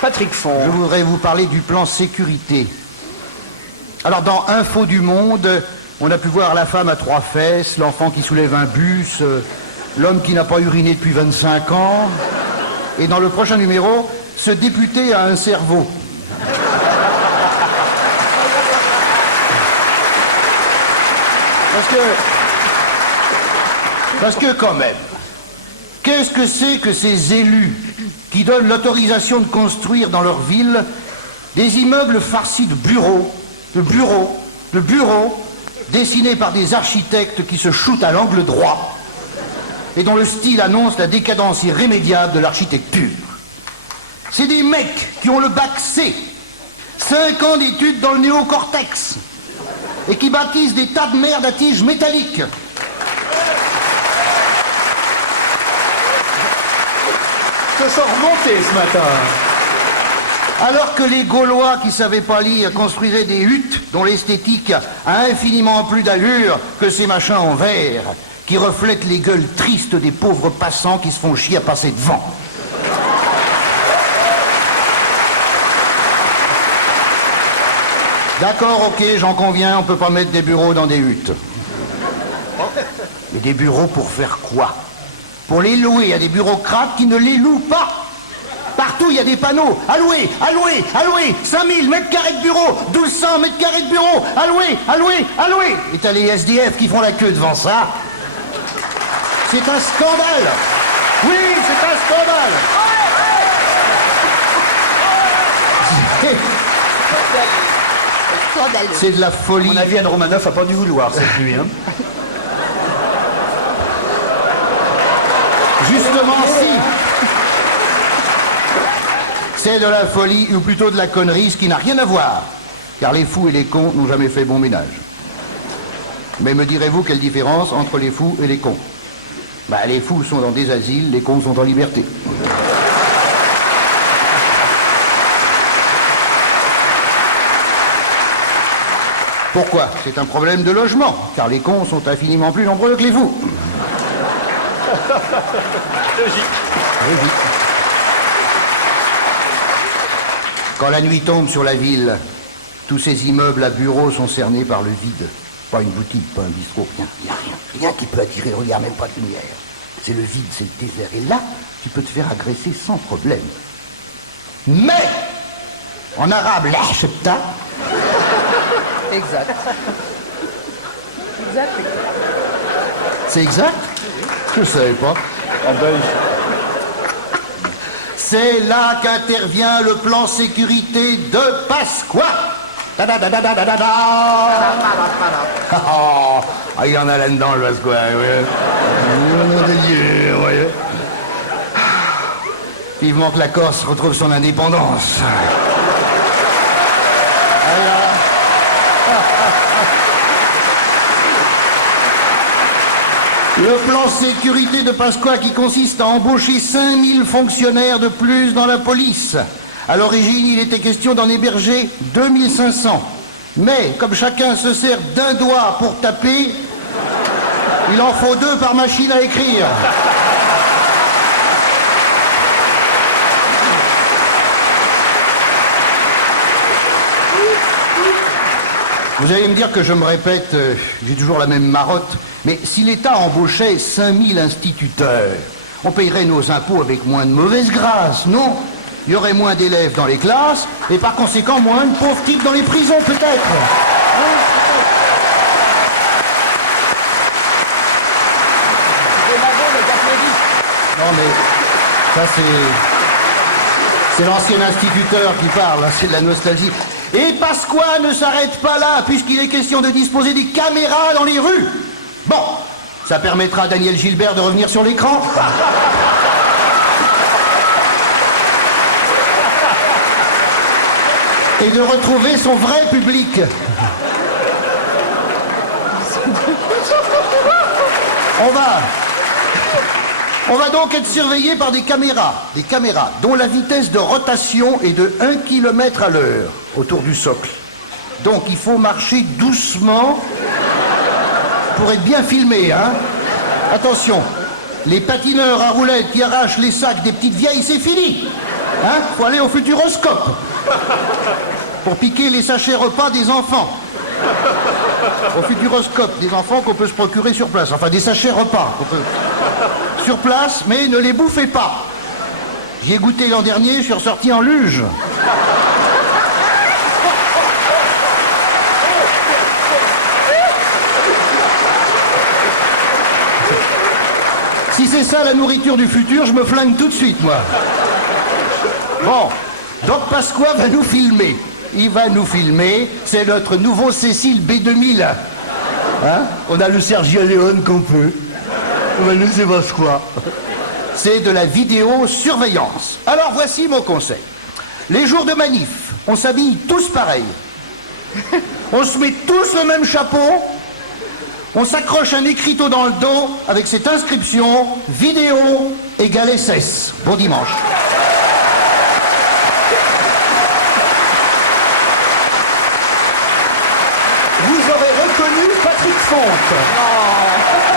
Patrick Font. Je voudrais vous parler du plan sécurité. Alors, dans Info du Monde, on a pu voir la femme à 3 fesses, l'enfant qui soulève un bus, l'homme qui n'a pas uriné depuis 25 ans. Et dans le prochain numéro, ce député a un cerveau. Parce que quand même, qu'est-ce que c'est que ces élus qui donnent l'autorisation de construire dans leur ville des immeubles farcis de bureaux, dessinés par des architectes qui se shootent à l'angle droit et dont le style annonce la décadence irrémédiable de l'architecture. C'est des mecs qui ont le bac C, 5 ans d'études dans le néocortex, et qui bâtissent des tas de merde à tiges métalliques. Se sont remontés ce matin. Alors que les Gaulois qui savaient pas lire construisaient des huttes dont l'esthétique a infiniment plus d'allure que ces machins en verre qui reflètent les gueules tristes des pauvres passants qui se font chier à passer devant. D'accord, ok, j'en conviens, on peut pas mettre des bureaux dans des huttes. Mais des bureaux pour faire quoi? Pour les louer à des bureaucrates qui ne les louent pas. Partout, il y a des panneaux. Alloué, alloué, alloué. 5000 mètres carrés de bureau, 1200 mètres carrés de bureau. Alloué, alloué, alloué. Et t'as les SDF qui font la queue devant ça. C'est un scandale. Oui, c'est un scandale. C'est de la folie. À mon avis, Anne Romanoff a pas dû vouloir cette nuit. Hein. Justement, si. C'est de la folie, ou plutôt de la connerie, ce qui n'a rien à voir. Car les fous et les cons n'ont jamais fait bon ménage. Mais me direz-vous quelle différence entre les fous et les cons? Bah, les fous sont dans des asiles, les cons sont en liberté. Pourquoi? C'est un problème de logement, car les cons sont infiniment plus nombreux que les fous. Logique. Logique. Quand la nuit tombe sur la ville, tous ces immeubles à bureaux sont cernés par le vide. Pas une boutique, pas un bistrot, rien, rien qui peut attirer le regard, même pas de lumière. C'est le vide, c'est le désert. Et là, tu peux te faire agresser sans problème. Mais, en arabe, l'achepta. Exact. Exact. C'est exact? Je savais pas. En belge. C'est là qu'intervient le plan sécurité de Pasqua. Ah, il y en a là-dedans, le Pasqua. Ouais. Vivement que la Corse retrouve son indépendance. Le plan sécurité de Pasqua qui consiste à embaucher 5000 fonctionnaires de plus dans la police. À l'origine, il était question d'en héberger 2500. Mais, comme chacun se sert d'un doigt pour taper, il en faut 2 par machine à écrire. Vous allez me dire que je me répète, j'ai toujours la même marotte, mais si l'État embauchait 5000 instituteurs, on payerait nos impôts avec moins de mauvaise grâce, non? Il y aurait moins d'élèves dans les classes, et par conséquent moins de pauvres types dans les prisons, peut-être. Non mais, ça c'est l'ancien instituteur qui parle, hein, c'est de la nostalgie. Et Pasqua ne s'arrête pas là, puisqu'il est question de disposer des caméras dans les rues. Bon, ça permettra à Daniel Gilbert de revenir sur l'écran. Et de retrouver son vrai public. On va donc être surveillé par des caméras dont la vitesse de rotation est de 1 km à l'heure autour du socle. Donc il faut marcher doucement pour être bien filmé, hein. Attention, Les patineurs à roulettes qui arrachent les sacs des petites vieilles, c'est fini. Hein? Faut aller au Futuroscope. Pour piquer les sachets repas des enfants. Au Futuroscope, des enfants qu'on peut se procurer sur place. Enfin, des sachets repas qu'on peut... sur place, mais ne les bouffez pas. J'y ai goûté l'an dernier, je suis ressorti en luge. Si c'est ça la nourriture du futur, je me flingue tout de suite, moi. Bon, Doc Pasqua va nous filmer. Il va nous filmer, c'est notre nouveau Cécile B2000. Hein? On a le Sergio Leone qu'on peut. On va nous c'est Pasqua. C'est de la vidéosurveillance. Alors voici mon conseil. Les jours de manif, on s'habille tous pareil. On se met tous le même chapeau. On s'accroche un écriteau dans le dos avec cette inscription « Vidéo égale SS ». Bon dimanche. Vous aurez reconnu Patrick Fonte.